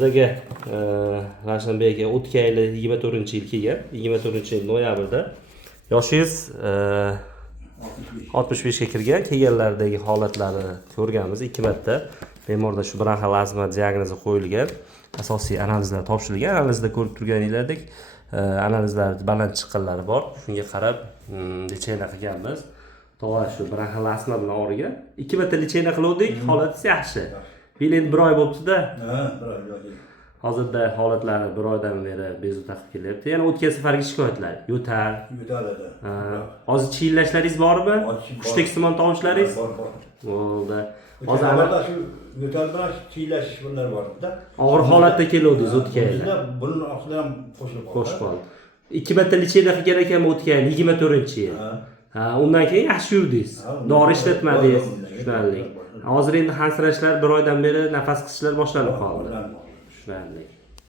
Bizga Ravshanbek aka o'tgan yili 24-yil kelgan. 24-yil noyabrda. Yoshingiz 65 ga kirgan. Kelganlardagi holatlarni ko'rganmiz 2 marta. Bemorda shu bronxial astma diagnozi qo'yilgan. Asosiy analizlar topshirilgan. Analizda ko'rib turganinglardek, analizlar baland chiqqanlari bor. Shunga qarab lecheniya qilganmiz. To'g'ri shu bronxial astma bilan og'rigan. 2 marta lecheniya qildik, holati yaxshi. Endi 1 oy bo'libdi-da. Ha, 1 oy bo'ldi. Hozirda holatlari 1 oydan beri bezovta qilib kelyapti. Yana o'tgan safargi shikoyatlar, yo'tal. Yo'taladi. Hozir chiyillashlaringiz bormi? Qushteksimon tovushlaringiz? Bor. Bo'ldi. Hozir avvalda shu yo'tal bilan chiyillash bunlar bor-da. Og'ir holatda keldingiz o'tgan yil. Buning ostidan ham qo'shilib qoldi. 2 marta lecheniya qilgan ekanmi o'tgan 24-yil. Undan keyin yaxshi yurdingiz. Dori ishlatmadingiz. Tushunarli. Hozir endi hansirashlar 1 oydan beri nafas qisishlar boshlanib qoldi. Tushunarli.